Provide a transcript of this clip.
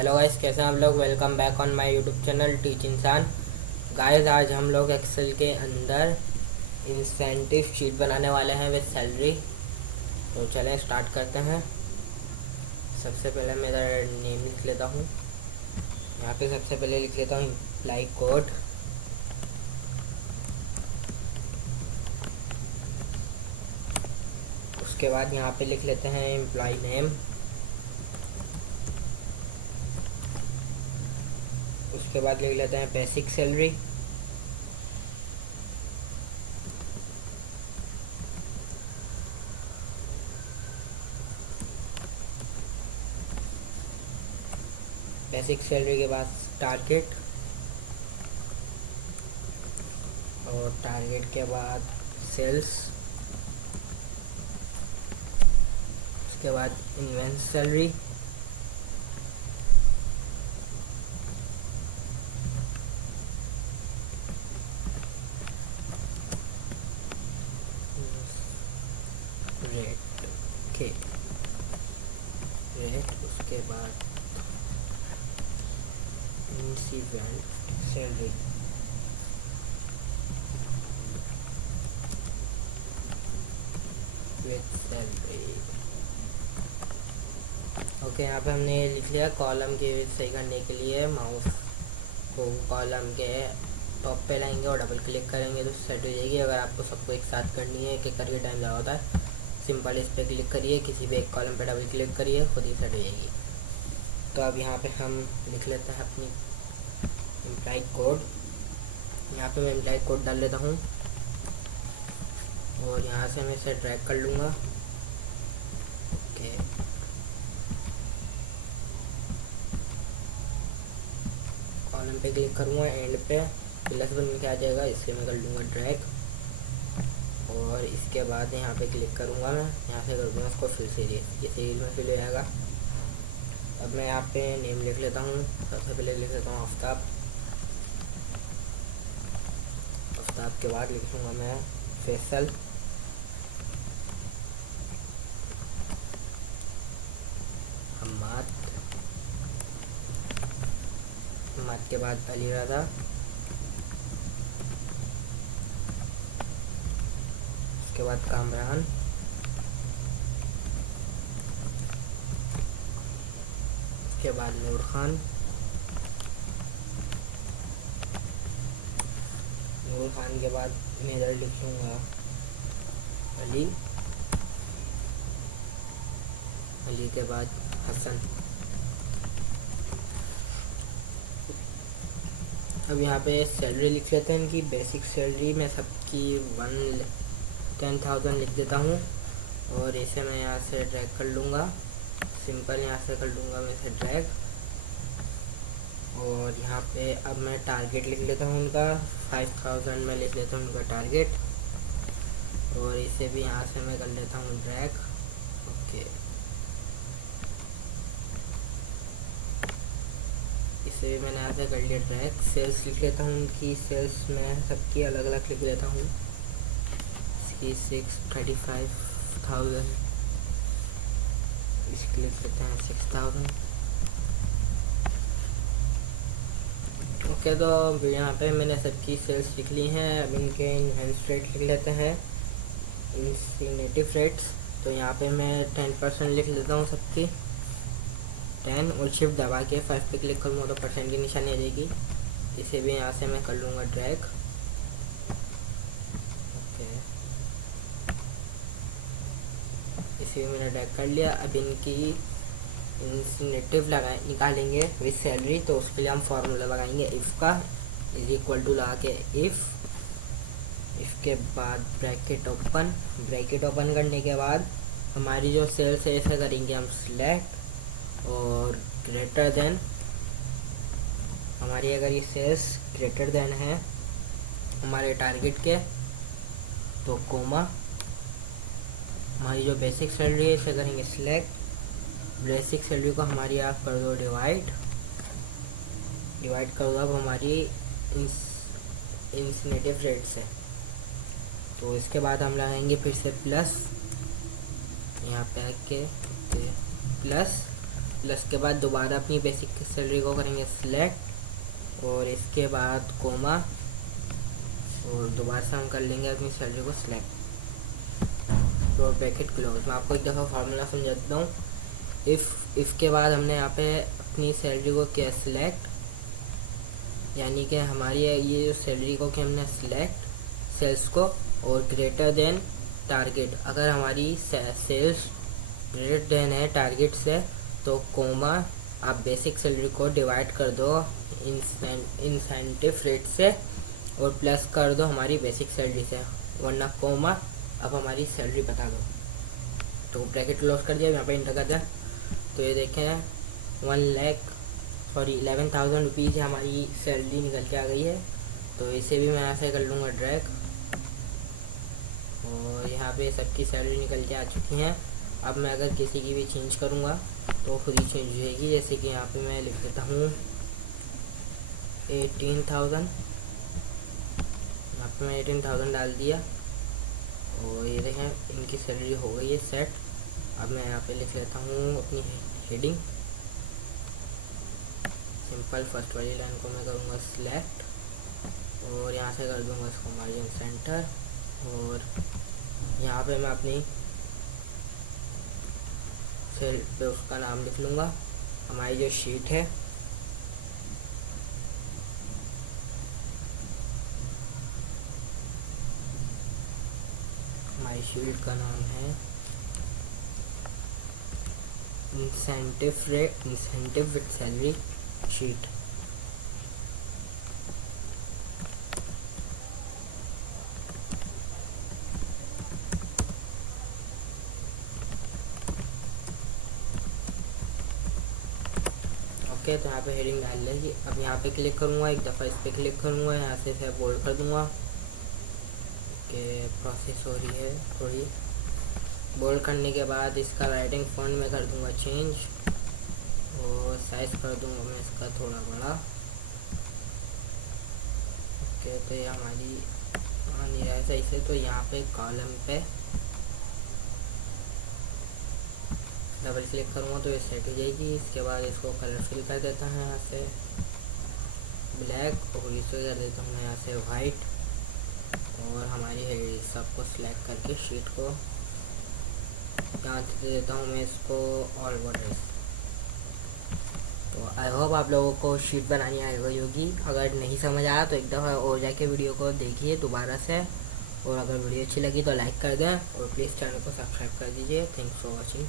Hello guys, कैसे हैं आप लोग। Welcome back on my YouTube channel teach इंसान। गाइस, आज हम लोग एक्सेल के अंदर इंसेंटिव शीट बनाने वाले हैं विद सैलरी। तो चलें स्टार्ट करते हैं। सबसे पहले मेरा नेम लिख लेता हूँ। यहाँ पे सबसे पहले लिख लेता हूँ एम्प्लॉय कोड। उसके बाद यहाँ पे लिख लेते हैं एम्प्लॉय नेम। उसके बाद लिख लेते हैं बेसिक सैलरी। बेसिक सैलरी के बाद टारगेट, और टारगेट के बाद सेल्स। उसके बाद इन्वेंस सैलरी। रेट के रेट। उसके बाद incident salary. With salary. Okay, यहाँ पे हमने लिख लिया। कॉलम की विड्थ सही करने के लिए माउस को कॉलम के टॉप पे लाएंगे और डबल क्लिक करेंगे तो सेट हो जाएगी। अगर आपको सबको एक साथ करनी है, एक करके टाइम ज़्यादा होता है, सिंपल इस पर क्लिक करिए, किसी भी एक कॉलम पे डबल क्लिक करिए, खुद ही सेट हो जाएगी। तो अब यहाँ पे हम लिख लेते हैं अपनी एम्प्लॉय कोड। यहाँ पे मैं एम्प्लॉय कोड डाल लेता हूँ और यहाँ से मैं इसे ड्रैग कर लूँगा। ओके, कॉलम पे क्लिक करूँगा, एंड पे प्लस बन के आ जाएगा, इससे मैं कर लूँगा ड्रैग। और इसके बाद यहाँ पे क्लिक करूँगा, मैं यहाँ से कर दूँगा इसको फिल सीरीज, ये सीरीज में फिल हो जाएगा। अब मैं यहाँ पे नेम लिख लेता हूँ। सबसे पहले लिख लेता हूँ आफ्ताब। आफ्ताब के बाद लिखूँगा मैं फैसल। हम्माद। हम्माद के बाद अली रज़ा। उसके बाद कामरान। उसके बाद नूर खान। नूर खान के बाद मैं इधर लिखूँगा अली। अली के बाद हसन। अब यहाँ पे सैलरी लिख लेते हैं इनकी। बेसिक सैलरी मैं सबकी 10,000 लिख देता हूँ और इसे मैं यहाँ से ड्रैग कर लूँगा। सिंपल यहाँ से कर लूँगा मैं इसे ड्रैग। और यहाँ पे अब मैं टारगेट लिख लेता हूँ उनका 5,000 में लिख लेता हूँ उनका टारगेट, और इसे भी यहाँ से मैं कर लेता हूँ ड्रैग। ओके, इसे भी मैंने यहाँ से कर लिया ड्रैग। सेल्स लिख लेता हूँ उनकी। सेल्स में सबकी अलग अलग लिख लेता हूँ। इसकी 35,000, इसकी लिख लेते हैं 6,000। ओके, तो यहाँ पे मैंने सबकी सेल्स लिख ली हैं। अब इनके इन्हेंस रेट लिख लेते हैं, इंसिनेटिव रेट्स। तो यहाँ पे मैं 10% लिख लेता हूँ सबकी 10, और शिफ्ट दबा के 5 पे क्लिक करूँगा तो परसेंट की निशानी आ जाएगी। इसे भी यहाँ से मैं कर लूँगा ड्रैग। ओके, इसे भी मैंने ड्रैग कर लिया। अब इनकी इंसिनेटिव निकालेंगे विद सैलरी, तो उसके लिए हम फार्मूला लगाएंगे इफ़ का, इज इक्वल टू लगा के इफ़ के बाद ब्रैकेट ओपन। ब्रैकेट ओपन करने के बाद हमारी जो सेल्स है ऐसे करेंगे हम सिलेक्ट, और ग्रेटर देन, हमारी अगर ये सेल्स ग्रेटर देन है हमारे टारगेट के तो कोमा। हमारी जो बेसिक सैलरी है इसे करेंगे सिलेक्ट। बेसिक सैलरी को हमारी आप कर दो डिवाइड कर दो अब हमारी इंसिनेटिव रेट से। तो इसके बाद हम लगाएंगे फिर से प्लस, यहाँ पे आके प्लस, प्लस के बाद दोबारा अपनी बेसिक सैलरी को करेंगे सिलेक्ट, और इसके बाद कोमा, और दोबारा से हम कर लेंगे अपनी सैलरी को सिलेक्ट, तो ब्रैकेट क्लोज। मैं आपको एक दफ़ा फार्मूला समझा देता हूँ। इफ़ के बाद हमने यहाँ पे अपनी सैलरी को किया सिलेक्ट, यानी कि हमारी ये जो सैलरी को कि हमने सिलेक्ट सेल्स को, और ग्रेटर देन टारगेट, अगर हमारी सेल्स ग्रेटर देन है टारगेट से, तो कोमा आप बेसिक सैलरी को डिवाइड कर दो इंसेंटिव रेट से, और प्लस कर दो हमारी बेसिक सैलरी से, वरना कोमा अब हमारी सैलरी बता दो। तो ब्रैकेट क्लोज कर दिया, यहाँ पे इंटर कर दिया, तो ये देखें 11,000 रुपीज़ हमारी सैलरी निकल के आ गई है। तो इसे भी मैं यहाँ से कर लूँगा ड्रैग, और यहाँ पे सबकी सैलरी निकल के आ चुकी हैं। अब मैं अगर किसी की भी चेंज करूँगा तो खुद ही चेंज हो जाएगी। जैसे कि यहाँ पे मैं लिख देता हूँ 18,000, यहाँ पे मैं 18,000 डाल दिया, और ये देखें इनकी सैलरी हो गई है सेट। अब मैं यहाँ पे लिख लेता हूँ अपनी हेडिंग सिंपल, फर्स्ट वाली लाइन को मैं करूँगा सिलेक्ट, और यहाँ से कर दूँगा इसको मार्जिन सेंटर, और यहाँ पे मैं अपनी सेल पे उसका नाम लिख लूँगा। हमारी जो शीट है हमारी शीट का नाम है incentive with salary sheet. Okay, तो यहाँ पे हेडिंग डाल लेगी। अब यहाँ पे क्लिक करूँगा, एक दफ़ा इस पर क्लिक करूँगा, यहाँ से फिर बोल्ड कर दूँगा कि प्रोसेस हो रही है थोड़ी। बोल्ड करने के बाद इसका राइटिंग फॉन्ट में कर दूँगा चेंज, और साइज़ कर दूँगा मैं इसका थोड़ा बड़ा। ओके, तो ये हमारी आ नहीं रहा है सही से, तो यहाँ पे कॉलम पे डबल क्लिक करूँगा तो ये सेट हो जाएगी। इसके बाद इसको कलर फिल कर देता हूँ यहाँ से ब्लैक, और इसे कर देता हूँ यहाँ से वाइट, और हमारी सबको सिलेक्ट करके शीट को यहाँ दे देता हूँ मैं इसको ऑल बॉर्डर्स। तो आई होप आप लोगों को शीट बनानी आ गई होगी। अगर नहीं समझ आया तो एक दफ़ा और जाके वीडियो को देखिए दोबारा से, और अगर वीडियो अच्छी लगी तो लाइक कर दें, और प्लीज़ चैनल को सब्सक्राइब कर दीजिए। Thanks for watching.